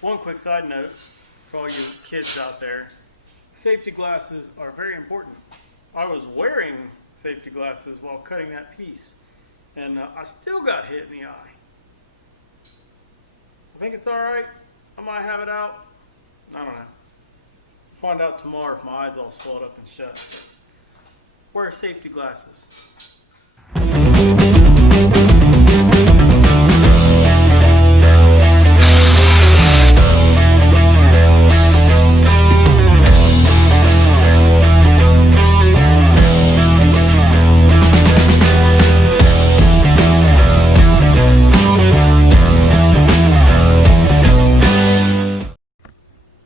One quick side note for all you kids out there. Safety glasses are very important. I was wearing safety glasses while cutting that piece, and I still got hit in the eye. I think it's all right. I might have it out. I don't know. Find out tomorrow if my eyes all swelled up and shut. Wear safety glasses.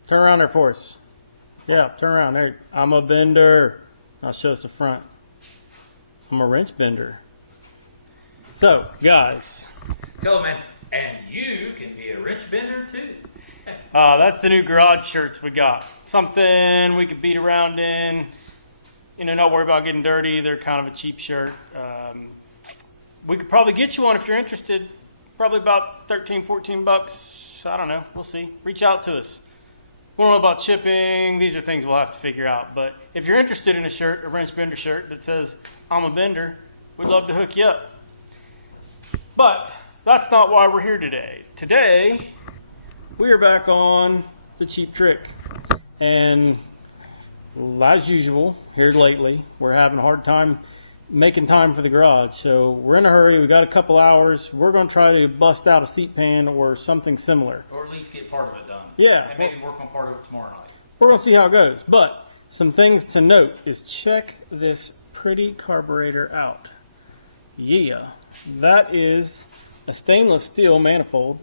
Turn around there for us. Yeah, turn around. Hey, I'm a bender. I'll show us the front. I'm a wrench bender. So, guys. Tell them, man, and you can be a wrench bender too. That's the new garage shirts we got. Something we could beat around in. You know, not worry about getting dirty. They're kind of a cheap shirt. We could probably get you one if you're interested. Probably about 13, 14 bucks. I don't know. We'll see. Reach out to us. We don't know about shipping. These are things we'll have to figure out. But if you're interested in a shirt, a wrench bender shirt that says, I'm a bender, we'd love to hook you up. But that's not why we're here today. Today, we are back on the cheap trick. And as usual, here lately, we're having a hard time making time for the garage. So we're in a hurry. We've got a couple hours. We're going to try to bust out a seat pan or something similar. Or at least get part of it done. Yeah. And maybe work on part of it tomorrow night. We're going to see how it goes. But some things to note is check this pretty carburetor out. Yeah. That is a stainless steel manifold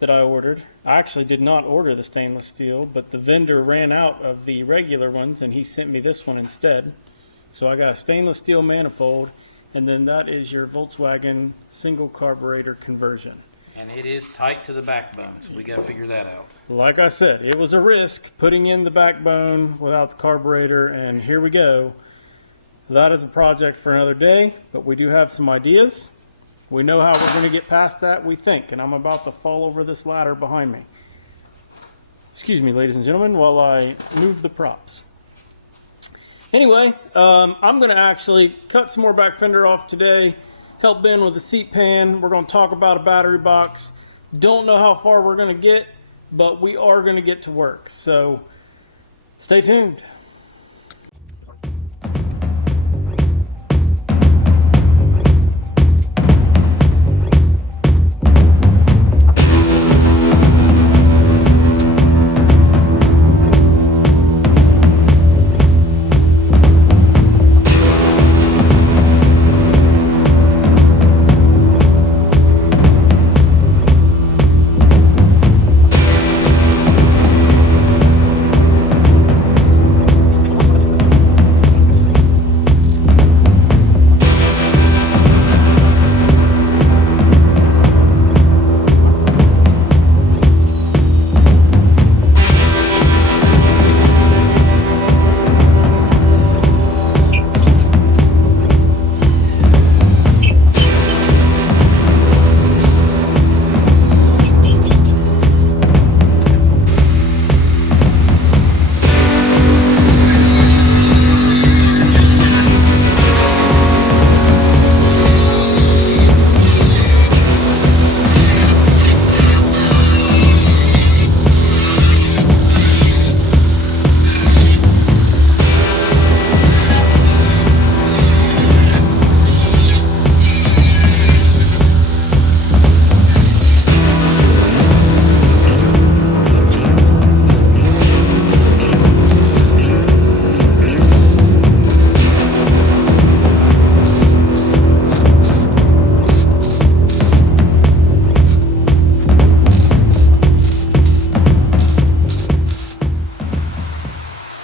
that I ordered. I actually did not order the stainless steel, but the vendor ran out of the regular ones and he sent me this one instead. So I got a stainless steel manifold, and then that is your Volkswagen single carburetor conversion. And it is tight to the backbone, so we got to figure that out. Like I said, it was a risk putting in the backbone without the carburetor, and here we go. That is a project for another day, but we do have some ideas. We know how we're going to get past that, we think, and I'm about to fall over this ladder behind me. Excuse me, ladies and gentlemen, while I move the props. Anyway, I'm going to actually cut some more back fender off today, help Ben with the seat pan. We're going to talk about a battery box. Don't know how far we're going to get, but we are going to get to work. So stay tuned.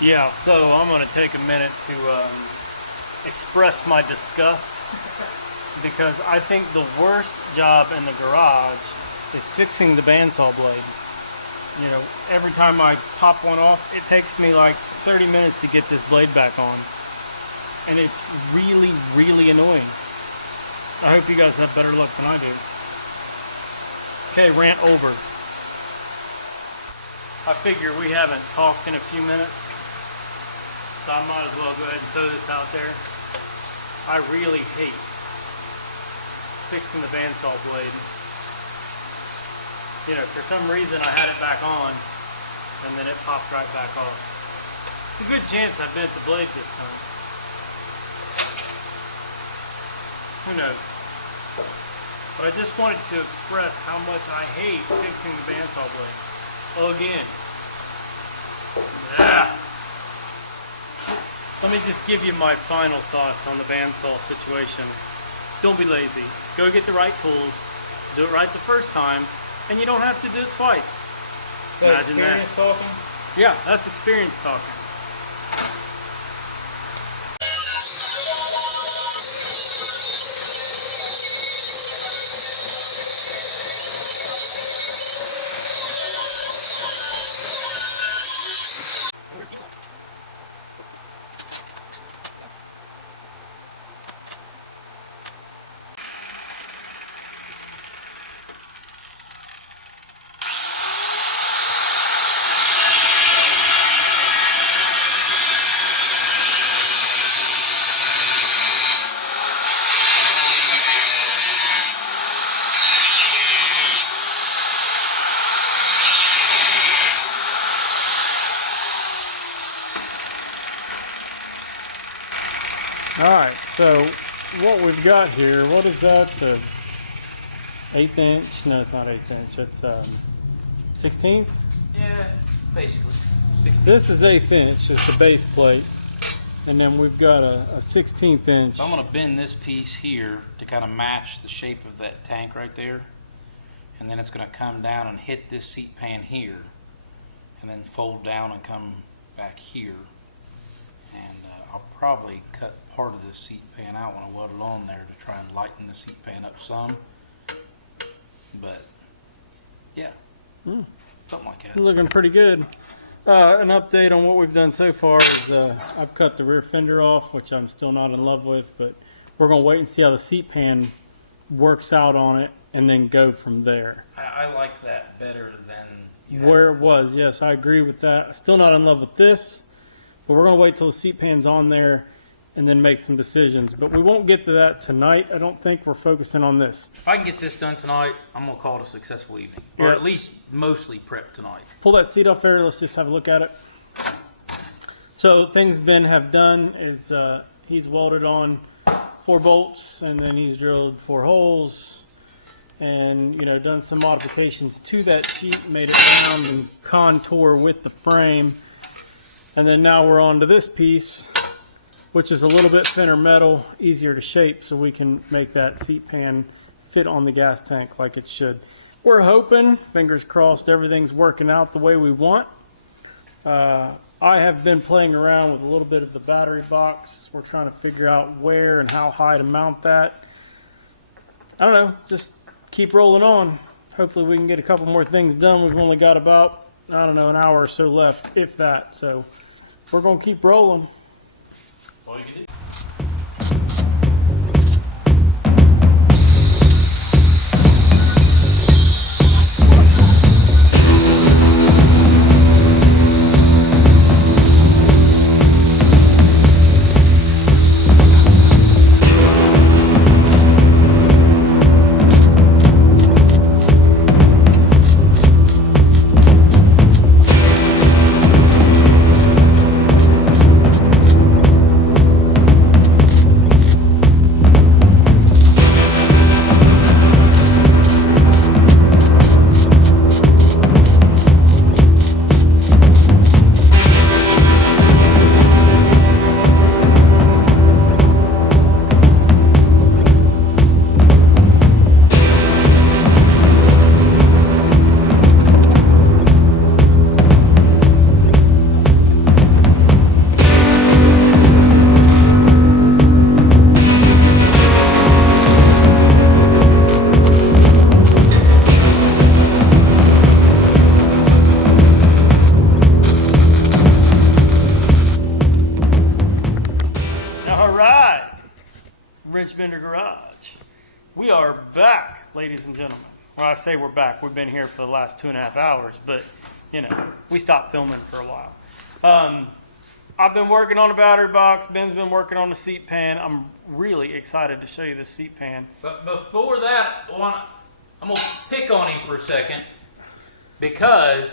Yeah, so I'm going to take a minute to express my disgust because I think the worst job in the garage is fixing the bandsaw blade. You know, every time I pop one off, it takes me like 30 minutes to get this blade back on. And it's really, really annoying. I hope you guys have better luck than I do. Okay, rant over. I figure we haven't talked in a few minutes, so I might as well go ahead and throw this out there. I really hate fixing the bandsaw blade. You know, for some reason I had it back on, and then it popped right back off. It's a good chance I bent the blade this time. Who knows? But I just wanted to express how much I hate fixing the bandsaw blade. Again. Yeah. Let me just give you my final thoughts on the bandsaw situation. Don't be lazy. Go get the right tools. Do it right the first time, and you don't have to do it twice. Imagine experience that. Talking? Yeah, that's experience talking. Alright, so what we've got here, what is that, the 1/8 inch? No, it's not 1/8 inch, it's 16th? Yeah, basically. This is 1/8 inch, it's the base plate, and then we've got a 16th inch. So I'm going to bend this piece here to kind of match the shape of that tank right there, and then it's going to come down and hit this seat pan here, and then fold down and come back here. And I'll probably cut part of this seat pan out when I weld it on there to try and lighten the seat pan up some. But yeah, something like that. Looking pretty good. An update on what we've done so far is I've cut the rear fender off, which I'm still not in love with, but we're going to wait and see how the seat pan works out on it and then go from there. I like that better than you Where had it was, yes, I agree with that. Still not in love with this, but we're going to wait till the seat pan's on there and then make some decisions. But we won't get to that tonight. I don't think we're focusing on this. If I can get this done tonight, I'm going to call it a successful evening. Or Yeah. at least mostly prepped tonight. Pull that seat off there. Let's just have a look at it. So things Ben have done is he's welded on 4 bolts, and then he's drilled 4 holes, and done some modifications to that sheet, made it round and contour with the frame. And then now we're on to this piece, which is a little bit thinner metal, easier to shape, so we can make that seat pan fit on the gas tank like it should. We're hoping, fingers crossed, everything's working out the way we want. I have been playing around with a little bit of the battery box. We're trying to figure out where and how high to mount that. I don't know, just keep rolling on. Hopefully we can get a couple more things done. We've only got about, I don't know, an hour or so left, if that. So we're going to keep rolling. All you can do. Bender Garage. We are back, ladies and gentlemen. Well, I say we're back. We've been here for the last 2.5 hours, but you know, we stopped filming for a while. I've been working on the battery box. Ben's been working on the seat pan. I'm really excited to show you this seat pan. But before that, I'm gonna pick on him for a second because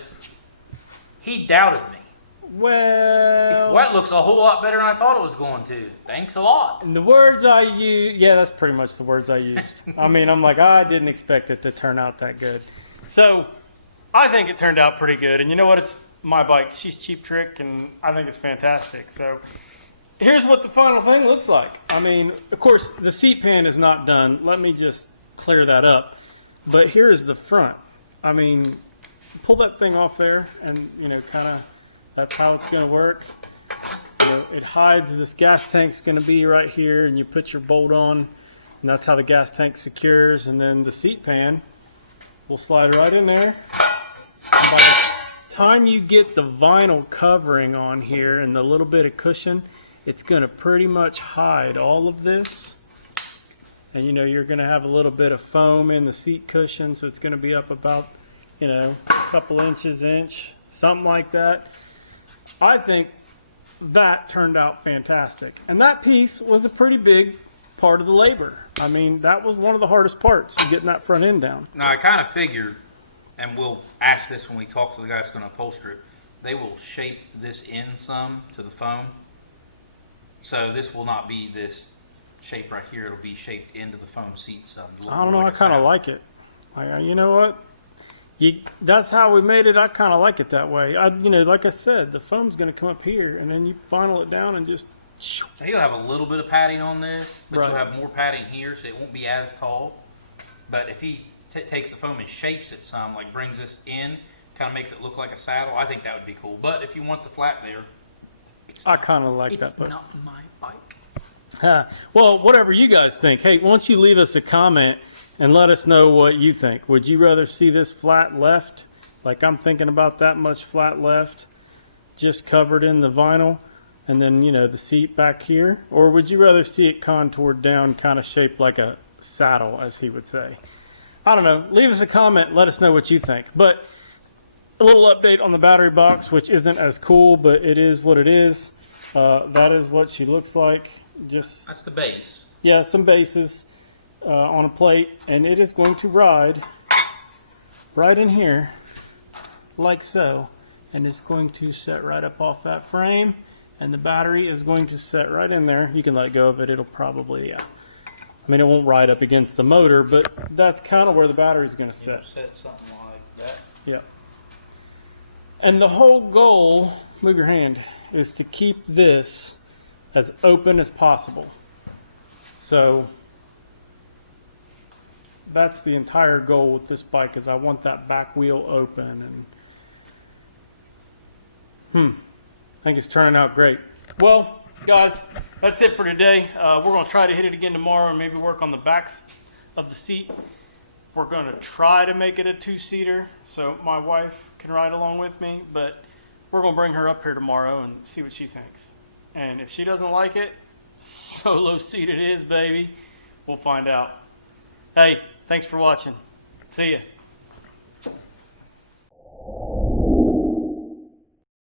he doubted me. He said, well, that looks a whole lot better than I thought it was going to. Thanks a lot. And the words I use, yeah, that's pretty much the words I used. I mean, I'm like, I didn't expect it to turn out that good. So I think it turned out pretty good. And you know what? It's my bike. She's Cheap Trick, and I think it's fantastic. So here's what the final thing looks like. I mean, of course, the seat pan is not done. Let me just clear that up. But here's the front. I mean, pull that thing off there, and, you know, kind of, that's how it's going to work. You know, it hides, this gas tank's going to be right here, and you put your bolt on, and that's how the gas tank secures. And then the seat pan will slide right in there. And by the time you get the vinyl covering on here and the little bit of cushion, it's going to pretty much hide all of this. And, you know, you're going to have a little bit of foam in the seat cushion, so it's going to be up about, you know, a couple inch, something like that. I think that turned out fantastic. And that piece was a pretty big part of the labor. I mean, that was one of the hardest parts, getting that front end down. Now, I kind of figured, and we'll ask this when we talk to the guy that's going to upholster it, they will shape this in some to the foam. So this will not be this shape right here. It'll be shaped into the foam seat some. I don't know. I kind of like it. You know what? That's how we made it. I kind of like it that way. You know, like I said, the foam's going to come up here, and then you vinyl it down and just. So you'll have a little bit of padding on this, but right. You'll have more padding here, so it won't be as tall. But if he takes the foam and shapes it some, like brings this in, kind of makes it look like a saddle, I think that would be cool. But if you want the flat there, I kind of like that. It's not my bike. Well, whatever you guys think. Hey, why don't you leave us a comment and let us know what you think. Would you rather see this flat left, like I'm thinking about that much flat left, just covered in the vinyl, and then, you know, the seat back here? Or would you rather see it contoured down, kind of shaped like a saddle, as he would say? I don't know. Leave us a comment. Let us know what you think. But a little update on the battery box, which isn't as cool, but it is what it is. That is what she looks like. Just That's the base. Yeah, some bases on a plate, and it is going to ride right in here, like so. And it's going to set right up off that frame, and the battery is going to set right in there. You can let go of it. It'll probably, I mean, it won't ride up against the motor, but that's kind of where the battery is going to sit. Set something like that. Yeah. And the whole goal, move your hand, is to keep this as open as possible. So that's the entire goal with this bike, is I want that back wheel open. And I think it's turning out great. Well, guys, that's it for today. We're going to try to hit it again tomorrow and maybe work on the backs of the seat. We're going to try to make it a two-seater so my wife can ride along with me, but we're going to bring her up here tomorrow and see what she thinks. And if she doesn't like it, solo seat it is, baby. We'll find out. Hey, thanks for watching. See ya.